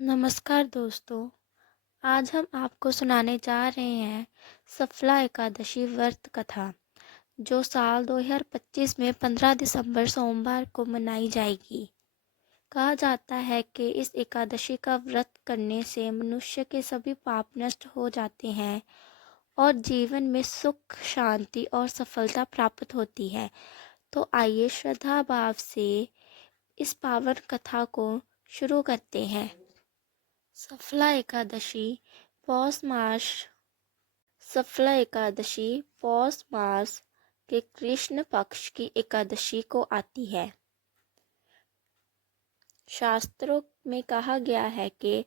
नमस्कार दोस्तों। आज हम आपको सुनाने जा रहे हैं सफला एकादशी व्रत कथा, जो साल 2025 में 15 दिसंबर सोमवार को मनाई जाएगी। कहा जाता है कि इस एकादशी का व्रत करने से मनुष्य के सभी पाप नष्ट हो जाते हैं और जीवन में सुख, शांति और सफलता प्राप्त होती है। तो आइए श्रद्धा भाव से इस पावन कथा को शुरू करते हैं। सफला एकादशी पौष मास सफला एकादशी पौष मास के कृष्ण पक्ष की एकादशी को आती है। शास्त्रों में कहा गया है कि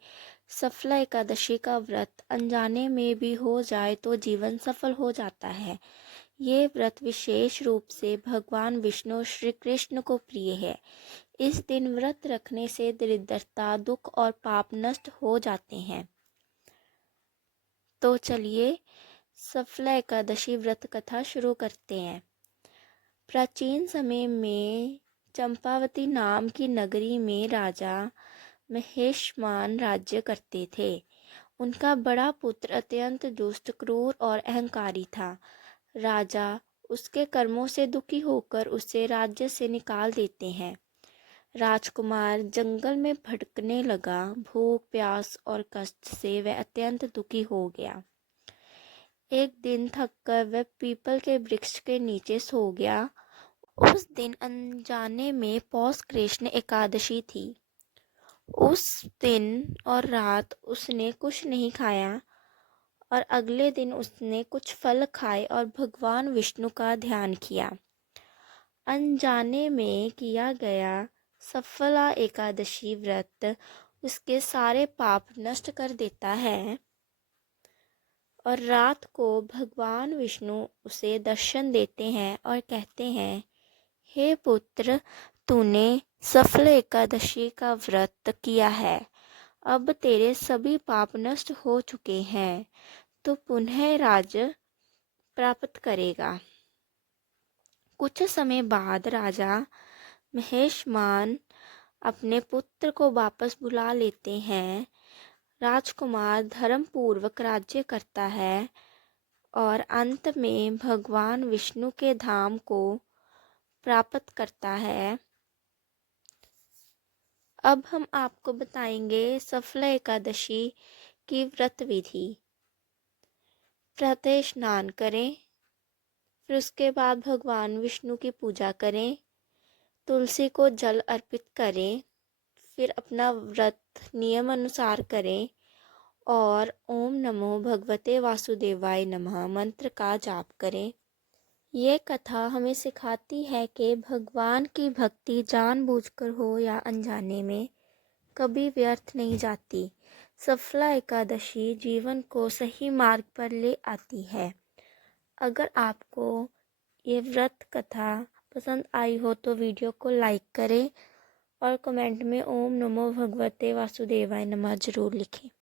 सफला एकादशी का व्रत अनजाने में भी हो जाए तो जीवन सफल हो जाता है। ये व्रत विशेष रूप से भगवान विष्णु श्री कृष्ण को प्रिय है। इस दिन व्रत रखने से दरिद्रता, दुख और पाप नष्ट हो जाते हैं। तो चलिए सफला एकादशी व्रत कथा शुरू करते हैं। प्राचीन समय में चंपावती नाम की नगरी में राजा महेशमान राज्य करते थे। उनका बड़ा पुत्र अत्यंत दुष्ट, क्रूर और अहंकारी था। राजा उसके कर्मों से दुखी होकर उसे राज्य से निकाल देते हैं। राजकुमार जंगल में भटकने लगा। भूख, प्यास और कष्ट से वह अत्यंत दुखी हो गया। एक दिन थककर वह पीपल के वृक्ष के नीचे सो गया। उस दिन अनजाने में पौष कृष्ण एकादशी थी। उस दिन और रात उसने कुछ नहीं खाया और अगले दिन उसने कुछ फल खाए और भगवान विष्णु का ध्यान किया। अनजाने में किया गया सफला एकादशी व्रत उसके सारे पाप नष्ट कर देता है। और रात को भगवान विष्णु उसे दर्शन देते हैं और कहते हैं, हे पुत्र, तूने सफल एकादशी का व्रत किया है। अब तेरे सभी पाप नष्ट हो चुके हैं, तो पुनः राज्य प्राप्त करेगा। कुछ समय बाद राजा महेशमान अपने पुत्र को वापस बुला लेते हैं। राजकुमार धर्म पूर्वक राज्य करता है और अंत में भगवान विष्णु के धाम को प्राप्त करता है। अब हम आपको बताएंगे सफला एकादशी की व्रत विधि। प्रातः स्नान करें, फिर उसके बाद भगवान विष्णु की पूजा करें, तुलसी को जल अर्पित करें, फिर अपना व्रत नियम अनुसार करें और ओम नमो भगवते वासुदेवाय नमः मंत्र का जाप करें। ये कथा हमें सिखाती है कि भगवान की भक्ति जानबूझकर हो या अनजाने में कभी व्यर्थ नहीं जाती। सफला एकादशी जीवन को सही मार्ग पर ले आती है। अगर आपको ये व्रत कथा पसंद आई हो तो वीडियो को लाइक करें और कमेंट में ओम नमो भगवते वासुदेवाय नमः जरूर लिखें।